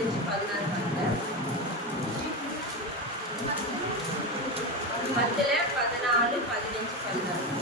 15, 16 பாருங்க. 10ல 14, 15, 16.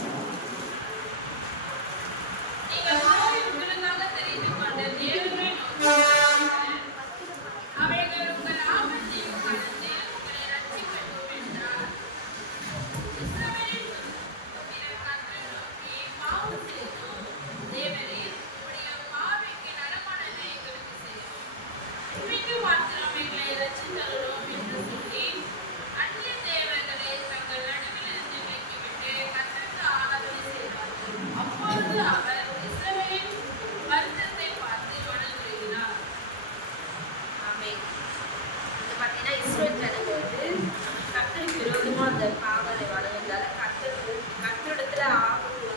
அந்த பாவனை வணங்குறதால கர்த்தரிடத்துல ஆபத்து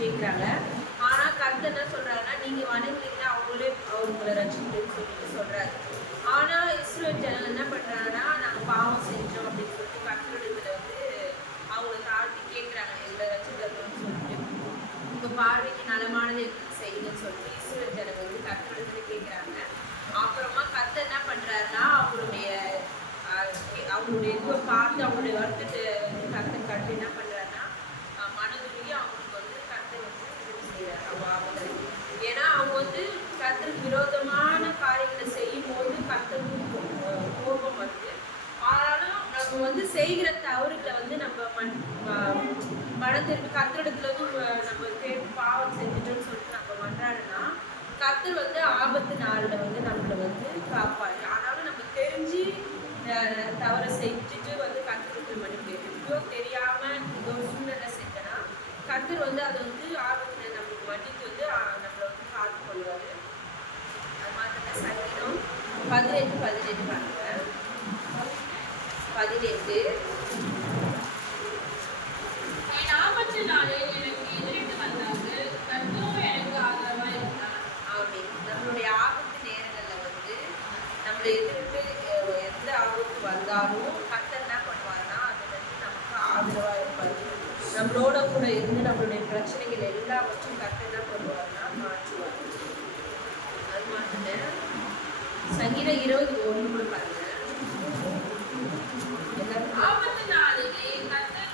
கேட்கிறாங்க. ஆனா கர்த்தர் என்ன சொல்றாருன்னா, நீங்க வணங்குறீங்கன்னா அவங்களே உங்களை ரட்சிக்கிறேன்னு சொல்லிட்டு சொல்றாரு. ஆனா இஸ்ரவேல் ஜனங்கள் என்ன பண்றாங்கன்னா, நாங்க பாவம் செஞ்சோம் அப்படின்னு சொல்லிட்டு கர்த்தரிடத்துல அவங்களை தாழ்த்தி கேட்கிறாங்க, எங்களை ரட்சிக்கிறோம்னு சொல்லிட்டு உங்க பார்வைக்கு நலமானது எங்களுக்கு செய்யுங்கன்னு சொல்லிட்டு இஸ்ரவேல் ஜனங்கள் கர்த்தரிடத்துல கேட்கிறாங்க. அப்புறமா கர்த்தர் என்ன பண்றாருன்னா, அவங்களுடைய இதுவை பார்த்து அவங்களுடைய வருத்தத்தை கர்த்தர் கண்டு என்ன பண்ணுறாருன்னா, மனதுருகி அவங்களுக்கு கர்த்தர் உதவி செய்கிறார் அவங்க ஆபத்தில். ஏன்னா அவங்க கர்த்தருக்கு விரோதமான காரியங்களை செய்யும் போது கர்த்தருக்கு கோபம் வருது. ஆனாலும் நம்ம செய்கிற தவறுகளை நம்ம மனத்திற்கு கர்த்தரிடத்துல நம்ம கேட்டு பாவம் செஞ்சுட்டோன்னு சொல்லிட்டு நம்ம பண்றாருன்னா, கர்த்தர் ஆபத்து நாளில் நம்மளை காப்பாரு. ஆனாலும் நம்ம தெரிஞ்சு தவறை செஞ்சுட்டு கர்த்தருக்கு மன்னிப்பு கேட்டு தெரியாம ஏதோ சூழ்நிலை செஞ்சனா கர்த்தர் அதை ஆபத்துல நம்மளுக்கு மன்னித்து நம்மளை காத்து கொள்வாரு. அது மாத்திர சங்கீதம் 18 பாருங்க. 18 நம்மளுடைய ஆபத்து நேரங்கள்ல நம்மளை எதிர்த்து எந்த ஆபத்து வந்தாலும் கர்த்தர் என்ன பண்ணுவாருன்னா, அது நமக்கு ஆதரவா இருப்பாரு. நம்மளோட கூட இருந்து நம்மளுடைய பிரச்சனைகள் எல்லாவற்றையும் கர்த்தர் என்ன பண்ணுவாருன்னா மாற்றுவார். அது மாத்திர சங்கீதம் 21 கூட பாருங்க. ஆபத்து நாளிலே கர்த்தர்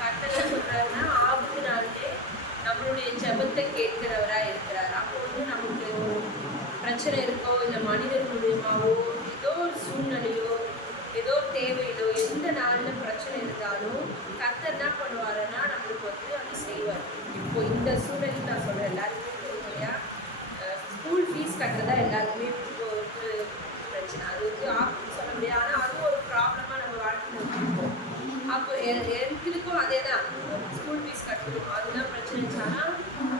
கர்த்தர் சொல்றாருன்னா, ஆபத்து நாளிலே நம்மளுடைய ஜெபத்தை கேட்கிறவரா இருக்கிறார். அப்போ நமக்கு ஒரு பிரச்சனை இருக்கோ, இல்லை மனிதர் மூலியமாவோ ஏதோ ஒரு சூழ்நிலையோ ஏதோ தேவையிலோ எந்த நாளில் பிரச்சனை இருந்தாலும் கர்த்தர் என்ன பண்ணுவாருன்னா நம்மளுக்கு அது செய்வார். இப்போ இந்த சூழ்நிலைக்கு நான் சொல்றேன், எல்லாருக்குமே இல்லையா, ஸ்கூல் ஃபீஸ் கட்டுறதா எல்லாருக்குமே ஒரு பிரச்சனை. அது ஆபத்து சொல்ல முடியாது, ஆனால் அதுவும் ஒரு ப்ராப்ளமாக நம்ம வாழ்க்கையில் வச்சுருக்கோம். அப்போ எங்களுக்கும் அதே தான், ஸ்கூல் ஃபீஸ் கட்டணும், அதுதான் பிரச்சனை. ஆனால்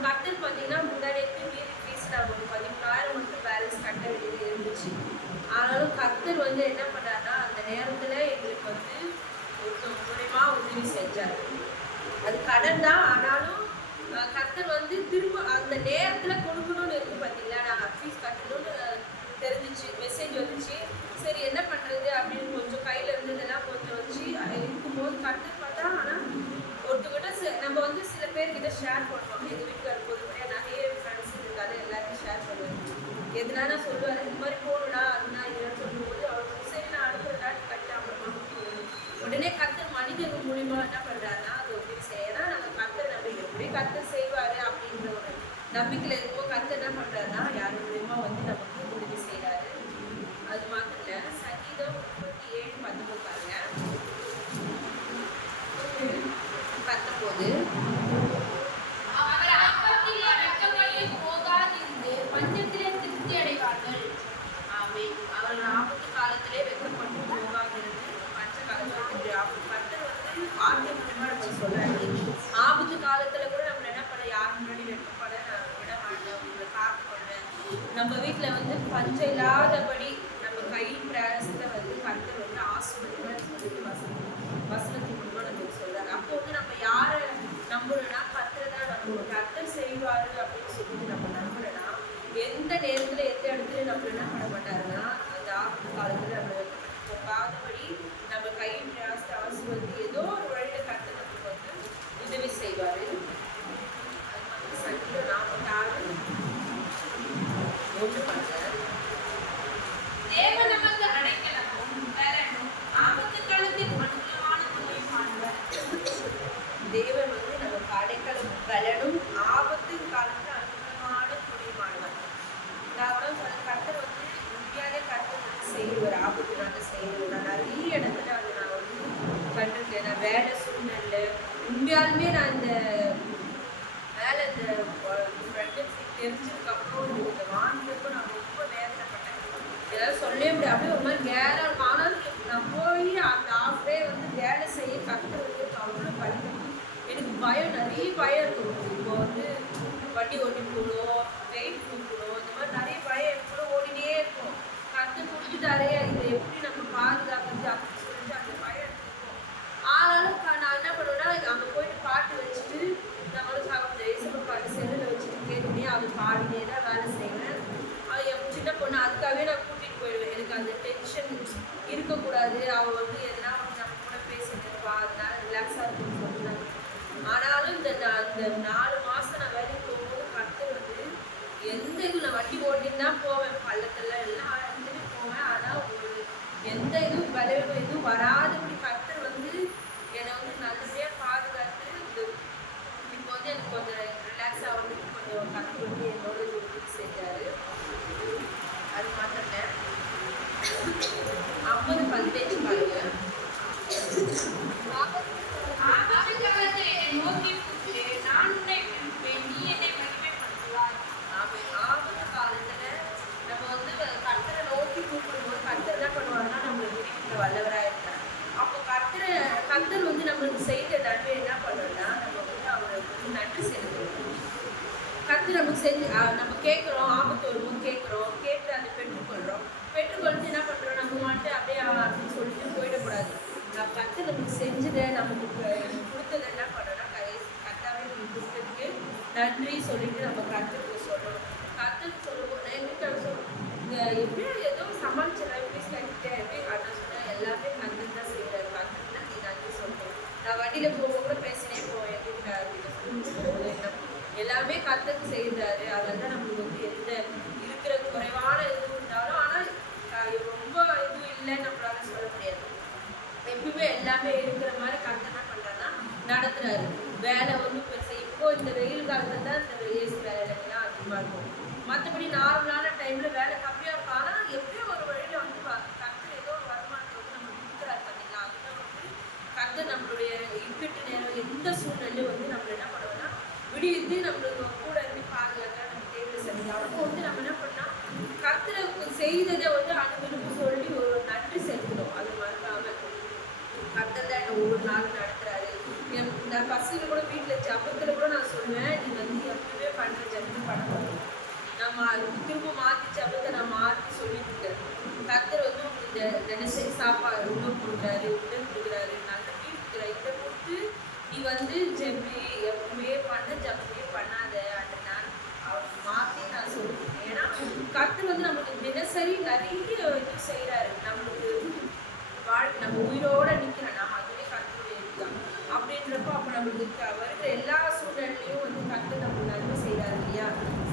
கர்த்தர் பார்த்தீங்கன்னா முன்னாடிக்கு மீறி ஃபீஸ் நான் ஒரு 13,000 மட்டும் பேலன்ஸ் கட்ட வேண்டியது இருந்துச்சு. ஆனாலும் கர்த்தர் என்ன பண்ணார்னா, அந்த நேரத்தில் எங்களுக்கு ஒருத்தவங்க மூலமா உதவி செஞ்சார். அது கடன் தான், ஆனாலும் கர்த்தர் திரும்ப அந்த நேரத்தில் கொடுக்கணும்னு இருக்கு பார்த்தீங்களா. நாங்கள் ஃபீஸ் கட்டணும்னு தெரிஞ்சிச்சு, மெசேஜ் வந்துச்சு. சரி என்ன பண்ணுறது அப்படின்னு கொஞ்சம் கையில் இருந்ததெல்லாம் கொஞ்சம் வச்சு இருக்கும்போது கர்த்தர் பார்த்தா, ஆனால் ஒருத்தக்கிட்ட நம்ம சில பேர்கிட்ட ஷேர் பண்ணுவோம். எங்கள் வீட்டுக்கு வரும்போது நிறைய ஃப்ரெண்ட்ஸ் இருந்தாலும் எல்லாருக்கும் ஷேர் பண்ணுவேன். எதுனா சொல்லுவார், இந்த மாதிரி போகணுடா அதுனா இல்லைன்னு சொல்லும்போது அவருக்கு சரி நான் அடுத்த கட்ட அப்புறமா உடனே கர்த்தர் மனிதர்கள் மூலியமாக என்ன பண்ணுறாருன்னா அது உதவி செய்யனா நாங்கள் கர்த்தர் நம்பிக்கை எப்படி கர்த்தர் செய்வார் அப்படின்ற ஒரு நம்பிக்கையில் இருக்கும்போது கர்த்தர் என்ன பண்ணுறாருன்னா யார் மூலியமாக நமக்கு உதவி செய்கிறாரு. அது மாத்திரம் இல்லை, சங்கீதம் 37:19 பாருங்க. 19 அவர்கள் ஆபத்து காலத்திலே வெக்கப்பட்டு போகாதிருந்து பஞ்ச காலத்தில் கர்த்தர் வார்த்தை மூலமா நம்ம சொல்றாரு. ஆபத்து காலத்துல கூட நம்ம என்ன பண்ண, யார் முன்னாடி வெக்கப்பட விட மாட்டேன், உங்களை காத்து கொள்வேன். நம்ம வீட்டுல பஞ்சம் இல்லாதபடி நம்ம கை பிரயாசத்தை கர்த்தர் ஆசிர்வதிப்பார் சொல்லிட்டு வசனத்தின் மூலமா நமக்கு சொல்றாரு. அப்போ நம்ம யாரை நம்பணும்னா கர்த்தரை தான் நம்பணும். கர்த்தர் செய்வாரு அப்படின்னு சொல்லிட்டு நம்ம நம்பணும்னா எந்த நேரத்துல எந்த இடத்துல நம்ம என்ன பண்ண மாட்டாருன்னா அந்த ஆபத்து காலத்துல நம்ம போகாதபடி நம்ம கையின் பிரயாசத்தை ஆசிர்வதி ஏதோ ஒரு வழியில கர்த்தர் நமக்கு உதவி செய்வாரு. அது மாதிரி சங்கீதம் ப்ரெக்னன்சி தெரிஞ்சதுக்கப்புறம் இந்த வாங்கினப்போ நான் ரொம்ப வேதனைப்பட்டேன். ஏதாவது சொல்லவே முடியாது. அப்படியே ஒரு மாதிரி வேலை ஆனாலும் நான் போய் அந்த ஹாஃப் டே வந்து வேலை செய்ய கற்றுறது அவ்வளோ பயம். எனக்கு பயம், நிறைய பயம் இருக்கும். இப்போ வந்து வண்டி ஓட்டி போகணும், வெயிட் தூக்கணும், இந்த மாதிரி நிறைய பயம் எனக்கு ஓடினே இருக்கும். கற்று கொடுத்துட்டாரே இதை எப்படி நம்ம பாதுகாக்கிறது அப்படின்னு சொல்லிட்டு அந்த பயம் இருக்கும். ஆனாலும் நான் என்ன பண்ணுவேன்னா அங்கே போயிட்டு பாட்டு வச்சுட்டு நம்மளும் இசைப்பு பாட்டு செல்லில் வச்சுட்டு கேட்டுனே அது பாடினே தான் வேலை செய்வேன். அது என் சின்ன பொண்ணு அதுக்காகவே நான் கூட்டிகிட்டு போயிடுவேன். எனக்கு அந்த டென்ஷன் இருக்கக்கூடாது. அவள் வந்து எதனா வந்து நம்ம கூட பேசிட்டு இருப்பா, அதனால ரிலாக்ஸாக இருக்குன்னு சொல்லுவாங்க. ஆனாலும் இந்த 4 மாதம் நான் வேலைக்கு போகும்போது கற்று வந்து எந்த இது நான் வண்டி ஓட்டின்னு தான் போவேன், பள்ளத்தில் எல்லாம் இடத்துலையும் போவேன். ஆனால் ஒரு எந்த இதுவும் விளைவு எதுவும் வராதபடி கற்று வந்து என்னை வந்து நல்லபடியாக பாதுகாத்து இப்போ வந்து எனக்கு கொஞ்சம் ரிலாக்ஸ் ஆகிறதுக்கு கொஞ்சம் கற்று வந்து என்னோட இது உதவி செஞ்சார். அது மாத்திரம் 50-15 பாருங்க. ஆபத்துக்காலத்தை என்னை நோக்கி கூப்பிட்டு நான் உன்னை விடுவிப்பேன், நீ என்னை மகிமைப்படுத்துவாய். ஆபத்து காலத்துல நம்ம வந்து கர்த்தரை நோக்கி கூப்பிடும்போது கர்த்தர் என்ன பண்ணுவாருன்னா நம்மளை விடுவிக்க வல்லவராக இருக்கிறார். அப்போ கர்த்தர் வந்து நம்மளுக்கு செய்த நன்மை என்ன பண்ணணும்னா நம்ம வந்து அவருக்கு வந்து நன்றி செலுத்தணும். கர்த்தர் நமக்கு செஞ்சு நம்ம கேட்குறோம், ஆபத்து வரும்போது கேட்குறோம், கேட்டு அதை பெற்றுக்கொள்ளுட்டு என்ன பண்ணுறோம், நம்ம மாட்டு அப்படியே அப்படின்னு சொல்லிட்டு போயிடக்கூடாது. கர்த்தர் நமக்கு செஞ்சதை நமக்கு கொடுத்ததை என்ன பண்ணோம்னா கர்த்தாவே நமக்கு கொடுத்ததுக்கு நன்றி சொல்லிட்டு நம்ம கர்த்தருக்கு சொல்லணும். கர்த்தருக்கு சொல்லும்போது எங்கிட்ட இங்கே எப்படியோ ஏதோ சமாளிச்சிடலாம், எப்படி கட்டிட்டேன் எப்படி அதான் சொன்னால் எல்லாமே கர்த்தர் தான் செய்கிறாரு. கர்த்தர்னா நீ நன்றி சொல்லணும். நான் வண்டியில் போக கூட பேசினே போவேன், எப்படி எல்லாமே கர்த்தருக்கு செய்கிறாரு. அதில் தான் நம்மளுக்கு வந்து எந்த இருக்கிற குறைவான இது இருந்தாலும் ஆனால் ரொம்ப இதுவும் இல்லைன்னு நம்மளால சொல்ல முடியாது. எப்பவுமே எல்லாமே இருக்கிற மாதிரி கர்த்தர் என்ன பண்ணுறாருன்னா நடத்துறாரு. வேலை வந்து பெருசு இப்போ இந்த வெயில் காலத்தில் தான் இந்த ஏசி வேலைலாம் அதிகமாக இருக்கும். மற்றபடி நார்மலான டைமில் வேலை கம்மியாக இருக்கும். ஆனால் எப்படியோ ஒரு வழியில் வந்து கர்த்தர் ஏதோ ஒரு வருமானத்தை வந்து நம்ம கொடுக்குறாரு பார்த்தீங்களா. அதுதான் வந்து கர்த்தர் நம்மளுடைய இக்கட்டு நேரம் எந்த சூழ்நிலையும் வந்து நம்ம என்ன பண்ணுவோம்னா விடியுது நம்மளுக்கு கூட இருந்து பாதுகாக்க நம்ம தேவை செய்யலாம். அப்போ வந்து நம்ம என்ன பண்ணால் கர்த்தரை செய்ததை வந்து அனுபவிப்பு சொல்லி ஒரு நன்றி செலுத்தணும். அது மறக்காம கர்த்தர் தான் ஒவ்வொரு நாளும் நடத்துறாரு. நான் பசங்க கூட வீட்டில் ஜபத்தில் கூட நான் சொல்லுவேன், நீ வந்து எப்பவுமே பண்ணுற ஜபத்தை பண்ணணும். நம்ம திரும்ப மாற்றி ஜபத்தை நான் மாற்றி சொல்லிட்டு இருக்கேன். கர்த்தர் வந்து உங்களுக்கு தினசரி சாப்பாடு உணவு கொடுக்குறாரு, உடல் கொடுக்குறாரு, நல்ல வீடு கொடுக்குறாரு. இதை கொடுத்து நீ வந்து ஜெபி எப்பவுமே பண்ண ஜபமே பண்ணாத அந்த நான் அவருக்கு மாற்றி நான் சொல்லுவேன். ஏன்னா கர்த்தர் வந்து நம்மளுக்கு தினசரி நிறைய இது செய்கிறாரு. நம்மளுக்கு வாழ்க்கை நம்ம உயிரோடு நிற்கிறோன்னா அதுவே கர்த்தருடைய இதுதான். அப்படின்றப்போ அப்போ நம்மளுக்கு வருகிற எல்லா சூழ்நிலையும் வந்து கர்த்தர் நம்ம நன்மை செய்கிறாரு இல்லையா.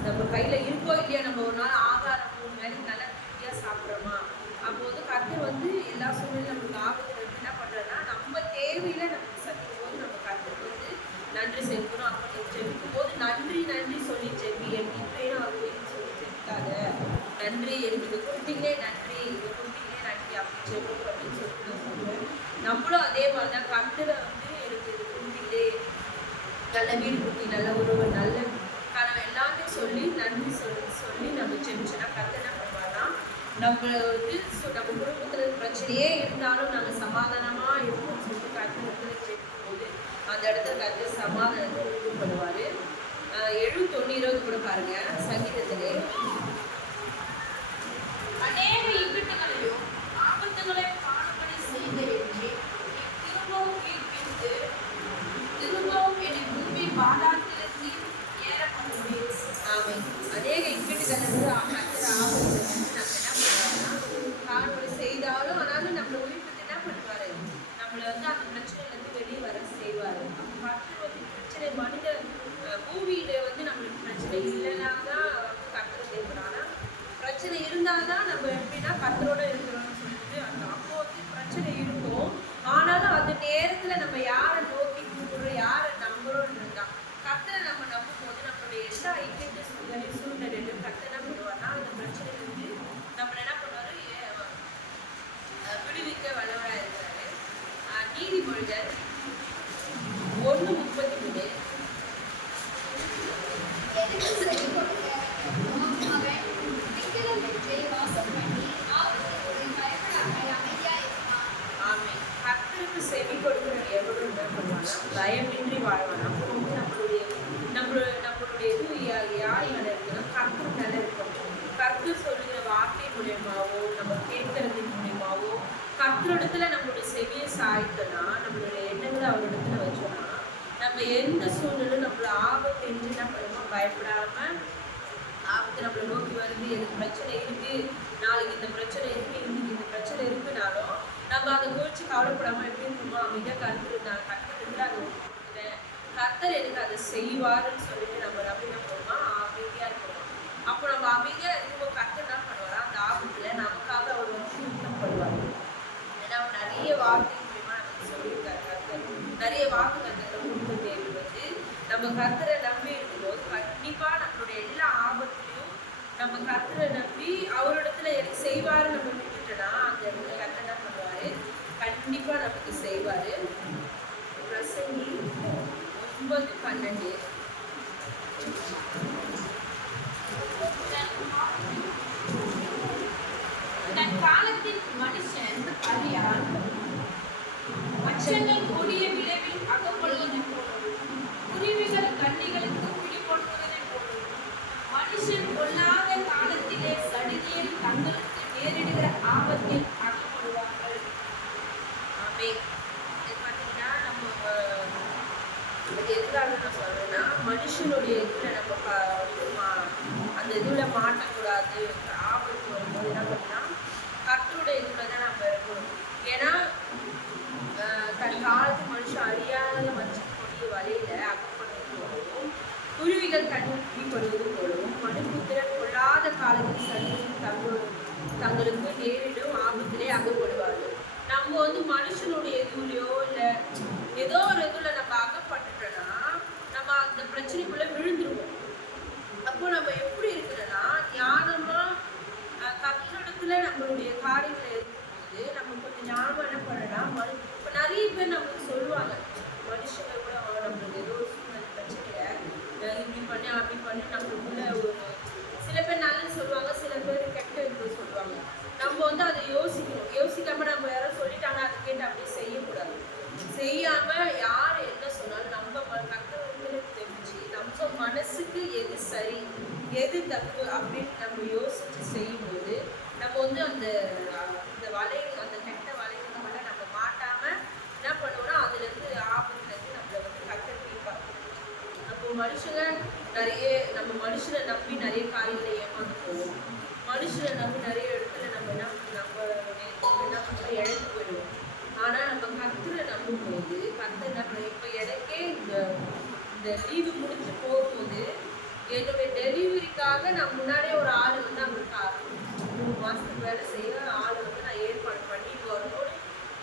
நம்ம கையில் இருக்கோ இல்லையா, நம்ம ஒரு நாள் ஆகாரம் 3 வேளைக்கு நல்லா திருப்தியாக சாப்பிட்றோமா, அப்போ வந்து கர்த்தர் வந்து எல்லா சூழ்நிலையும் நம்மளுக்கு ஆபத்தில் வந்து என்ன பண்ணுறோன்னா நம்ம தேவையில் நமக்கு சந்திக்கும் போது நம்ம கர்த்தருக்கு வந்து நன்றி செலுத்தணும். அப்போ ஜெபிக்கும் போது நன்றி சொல்லி ஜெபி. எனக்கு இப்படின்னு அவர் சொல்லி ஜெபிக்காத, நன்றி எனக்கு இதை கொடுத்தீங்களே நன்றி, இதை கொடுத்தீங்களே நன்றி அப்படி ஜெபம் அப்படின்னு சொல்லிட்டு நான் சொல்லுவேன். நம்மளும் அதே மாதிரி தான் கர்த்தரை வந்து எனக்கு இது கொடுத்தீங்களே, நல்ல வீடு கொடுத்தீங்க, நல்ல உறவு, நல்ல கனவு எல்லாமே சொல்லி நன்றி சொல்லி நம்ம ஜெபிச்சோன்னா கர்த்தர் என்ன பண்ணுவாங்கன்னா நம்ம வந்து நம்ம குடும்பத்தில் பிரச்சனையே இருந்தாலும் நாங்கள் சமாதானமாக இருக்கணும்னு சொல்லிட்டு கர்த்தர் ஜெபிக்கும் போது அந்த இடத்துல கர்த்தர் சமாதானத்தை உண்டு பண்ணுவார். 70-90 கூட பாருங்க சங்கீதத்திலே. அநேக இக்கட்டுகளையும் ஆபத்துகளை காணும்படி செய்த என்னை திரும்பவும் உயிர்ப்பித்து திரும்பவும் என்னை பூமி பாதாளத்திலிருந்து ஏற பண்ணுவேன். ஆமாம், அநேக இக்கட்டுகளை வந்து கர்த்தர் ஆபத்து நம்ம என்ன பண்ணுவாருன்னா காணொலி செய்தாலும் ஆனாலும் நம்மளை உயிர்ப்பித்து என்ன பண்ணுவார், நம்மளை வந்து அந்த பிரச்சனையிலேருந்து வெளியே வர செய்வார். கர்த்தர் வந்து பிரச்சனை மனித பூமியில வந்து நம்மளுக்கு பிரச்சனை இல்லைன்னா தான் கர்த்தரை தேடுறோம். ஆனால் பிரச்சனை இருந்தால் தான் நம்ம எப்படின்னா கர்த்தரோட இருக்கிறோம்னு சொல்லிட்டு அந்த அப்போ வந்து பிரச்சனை இருக்கும். ஆனாலும் அந்த நேரத்தில் நம்ம யாரை நோக்கி கூப்பிடுறோம், யாரை நம்புறோம்னு இருந்தால் கர்த்தரை நம்ம நம்பும் போது நம்மளுடைய எல்லா ஐக்கியத்தை சூழ்நிலையிலும் கர்த்தர் என்ன பண்ணுவார்னா அந்த பிரச்சனை வந்து நம்மளை என்ன பண்ணுவார் விடுவிக்க வல்லவராக இருக்கிறாரு. நீதிமொழிகள் 1:33 பயமின்றி வாழ்வான். அப்போ வந்து நம்மளுடைய இது யார் மேல இருக்குன்னா கர்த்தர் மேல இருக்கும். கர்த்தர் சொல்லுகிற வார்த்தை மூலியமாவோ நம்ம கேட்கறது மூலியமாவோ கர்த்தரிடத்துல நம்மளுடைய செவியை சாய்த்தோன்னா நம்மளுடைய எண்ணங்களை அவரிடத்துல வச்சோம்னா நம்ம எந்த சூழ்நிலும் நம்மள ஆபத்து என்று என்ன பண்ணுவோம் பயப்படாம ஆபத்து நம்மளை நோக்கி வருது எனக்கு பிரச்சனை இருக்கு நாளைக்கு இந்த பிரச்சனை இருக்கு இன்னைக்கு இந்த பிரச்சனை இருக்குனாலும் நம்ம அதை குறித்து கவலைப்படாம எப்படி இருக்குமோ அமைதியாக கருத்து நான் கர்த்தர் அதை கொடுத்துட்டேன் கர்த்தர் எனக்கு அதை செய்வாருன்னு சொல்லிட்டு நம்ம என்ன பண்ணுவோமா அமைதியாக இருக்கணும். அப்போ நம்ம அமைதியாக இருக்கும்போது கர்த்தர் என்ன பண்ணுவாரா அந்த ஆபத்துல நமக்காக அவர் வந்து யுத்தம் பண்ணுவார். ஏன்னா அவர் நிறைய வார்த்தை மூலியமா நமக்கு சொல்லியிருக்காரு. கர்த்தர் நிறைய வாக்கு கர்த்தரை கொடுத்த தேவை வந்து நம்ம கர்த்தரை நம்பி இருக்கும்போது கண்டிப்பா நம்மளுடைய எல்லா ஆபத்துலையும் நம்ம கர்த்தரை நம்பி அவரிடத்துல எனக்கு செய்வாரு நம்ம விட்டுட்டோம்னா அந்த இடத்துல கர்த்தர் என்ன பண்ணுவாரு கண்டிப்பா நமக்கு செய்வாரு. பிரசங்கி 9:12 தன் காலத்தில் மனுஷன் அறியான் அச்சங்கள் கொடிய விளைவில் அகப்படுவதை போலும் குருவிகள் கன்னிகளுக்கு பிடிபடுவதை போலும் மனுஷன் கொள்ளாத காலத்திலே சடுதியில் தங்களுக்கு நேரிடுகிற ஆபத்தில் அகப்படுவார்கள். ஆமே. இது பார்த்தீங்கன்னா நம்ம அது எதுக்காக நான் சொல்றேன்னா மனுஷனுடைய இதில் நம்ம அந்த இதில் மாட்டக்கூடாது. ஆபத்து வரும்போது என்ன பண்ணா கர்த்தருடைய இதில் தான் நம்ம இருக்கணும். ஏன்னா தன் காலத்து மனுஷன் அறியாத மனுஷனுடைய வலையில அகப்படுவது போலவும் குருவிகள் கண்டுபிடிப்படுவது போலவும் மனுபுத்திரன் கொள்ளாத காலத்தில் சனியில் தங்களுக்கு நேரிடும் ஆபத்திலே அகப்படுவார்கள். நம்ம வந்து மனுஷனுடைய இதுலையோ இல்லை ஏதோ ஒரு இதில் நம்ம அகப்பட்டுட்டோம்னா நம்ம அந்த பிரச்சனைக்குள்ள விழுந்துருவோம். அப்போ நம்ம எப்படி இருக்குதுன்னா ஞானமா கர்த்தரிடத்துல நம்மளுடைய காரியங்களை இருக்கும்போது நம்ம கொஞ்சம் ஞானமா என்ன பண்ணலாம். இப்போ நிறைய பேர் நம்மளுக்கு சொல்லுவாங்க மனுஷங்க கூட நம்மளுக்கு ஏதோ ஒரு சூழ்நிலை பிரச்சனையில இப்படி பண்ணி அப்படி பண்ணி நம்மளுக்குள்ள ஒரு சில பேர் நல்லது சொல்லுவாங்க சில பேர் கெட்ட இது சொல்லுவாங்க. நம்ம வந்து அதை யோசிக்காம நம்ம யாரும் சொல்லிட்டாங்க அதை கேட்டு அப்படியே செய்யக்கூடாது. செய்யாம யார் என்ன சொன்னாலும் நம்ம கர்த்தருக்கு தெரிஞ்சு நம்ம மனசுக்கு எது சரி எது தப்பு அப்படின்னு நம்ம யோசிச்சு செய்யும்போது நம்ம வந்து அந்த அந்த கெட்ட வலைகளை நம்ம மாட்டாம என்ன பண்ணுவோம்னா அதுல இருந்து ஆபத்துல இருந்து நம்மளை வந்து கர்த்தர் கேட்பாங்க. அப்போ நம்ம மனுஷனை நம்பி நிறைய காரியங்களை ஏமாந்து போவோம். மனுஷனை நம்பி நிறைய இடத்துல நம்ம என்ன பண்ணுவோம் இழந்து போயிடுவோம். ஆனா நம்ம கர்த்தரை நம்பும்போது கர்த்தர் என்ன பண்ணுவோம். இப்போ எனக்கே இந்த லீவு முடிச்சு போகும்போது என்னுடைய டெலிவரிக்காக நான் முன்னாடியே ஒரு ஆள் வந்து அவங்களுக்கு 3 மாதத்துக்கு வேலை செய்ய ஆள் வந்து நான் ஏற்பாடு பண்ணிட்டு வரும்போது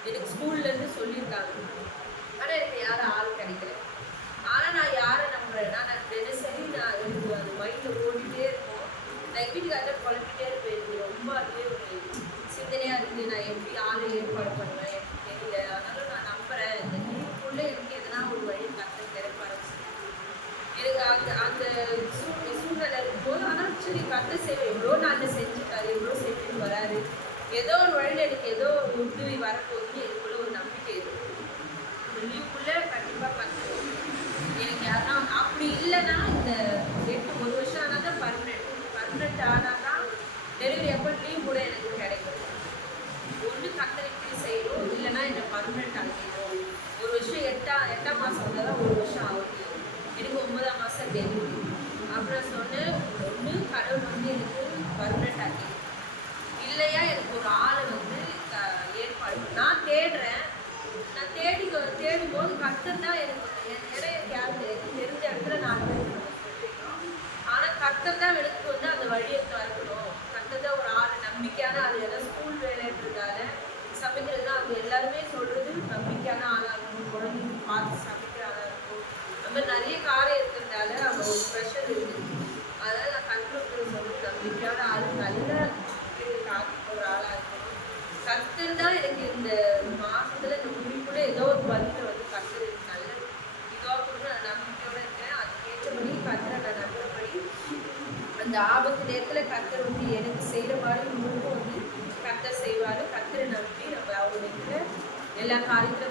எனக்கு ஸ்கூல்லேருந்து சொல்லியிருக்காங்க. ஆனால் எனக்கு யாரும் ஆள் கிடைக்கல. ஆனால் நான் யாரை நம்புறேன்னா நான் தினசரி நான் எனக்கு அது மைண்டில் ஓடிட்டே இருக்கும். நான் வீட்டுக்காக குழம்பிட்டே இருப்பேன். எனக்கு ரொம்ப அதுவே ஒரு சிந்தனையாக இருக்குது. நான் எப்படி ஆளை ஏற்பாடு பண்ணுவேன் எனக்கு தெரியல. அதனால நான் நம்புகிறேன் இந்த லீவுக்குள்ளே எனக்கு எதனா ஒரு வழி கற்று திறப்பாரு எனக்கு அந்த சூழ்நிலை இருக்கும்போது ஆனால் சரி கற்று செய்வேன். எவ்வளோ நாளில் செஞ்சுட்டாரு எவ்வளோ செஞ்சுட்டு வராரு ஏதோ ஒரு வழியில் எனக்கு ஏதோ ஒரு உதவி வரப்போகுதுன்னு எனக்குள்ள ஒரு நம்பிக்கை இருக்கும். இந்த லீவுக்குள்ளே கண்டிப்பாக கற்றுக்கணும். எனக்கு யாருன்னா அப்படி இல்லைன்னா இந்த 1 வருஷம் ஆனால் தான் பர்மனெண்ட் ஆனால் தான் டெலிவரி அப்போ லீவ் கூட எனக்கு கிடைக்கும். ஒன்று கத்தரை இப்படி செய்யணும் இல்லைன்னா என்னை பர்மனெண்ட் ஆகிடும். 1 வருஷம் 8ஆம் மாதம் வந்தால் தான் 1 வருஷம் ஆகுது. எனக்கு 9ஆம் மாதம் டெலிவரி. அப்புறம் சொன்னேன் ஒன்று கடவுள் வந்து எனக்கு பர்மனெண்ட் ஆகி இல்லையா எனக்கு ஒரு ஆளை வந்து ஏற்பாடு நான் தேடுறேன். நான் தேடும்போது கர்த்தர் தான் எனக்கு நிறைய தெரிஞ்ச இடத்துல நான் சொல்லியிருக்கோம். ஆனால் கர்த்தர் தான் எனக்கு வந்து அந்த வழியை திறக்கணும். கர்த்தர் தான் ஒரு ஆள் நம்பிக்கையான ஆள். எல்லாம் ஸ்கூல் வேலைன்றதால சமைக்கிறது தான் அவங்க எல்லாருமே சொல்றது நம்பிக்கையான ஆளாக இருக்கணும். குழந்தைங்க பார்த்து சமைக்கிற ஆளாக இருக்கும். அந்த மாதிரி நிறைய காரம் இருக்கிறதால அவங்க ஒரு ப்ரெஷர் இருக்குது. அதனால் நான் கர்த்தருக்கு சொல்றது நம்பிக்கையான ஆள் நல்ல ஒரு ஆளாக இருக்கணும். கர்த்தர் தான் எனக்கு இந்த மாதத்துல இந்த முடிவுக்குள்ள ஏதோ ஒரு பதில வந்து கர்த்தர் எனக்கு நல்ல இதுவாக கொடுத்து நான் நம்பிக்கையோட இருக்கேன். அதுக்கேற்றபடி கர்த்தரை நான் நம்புறபடி அந்த ஆபத்து நேரத்தில் கர்த்தர் வந்து எனக்கு செய்கிற மாதிரி முழுக்க வந்து கர்த்தர் செய்வார். கர்த்தரை நம்பி நம்ம அவங்களுக்கு எல்லா காரியத்திலும்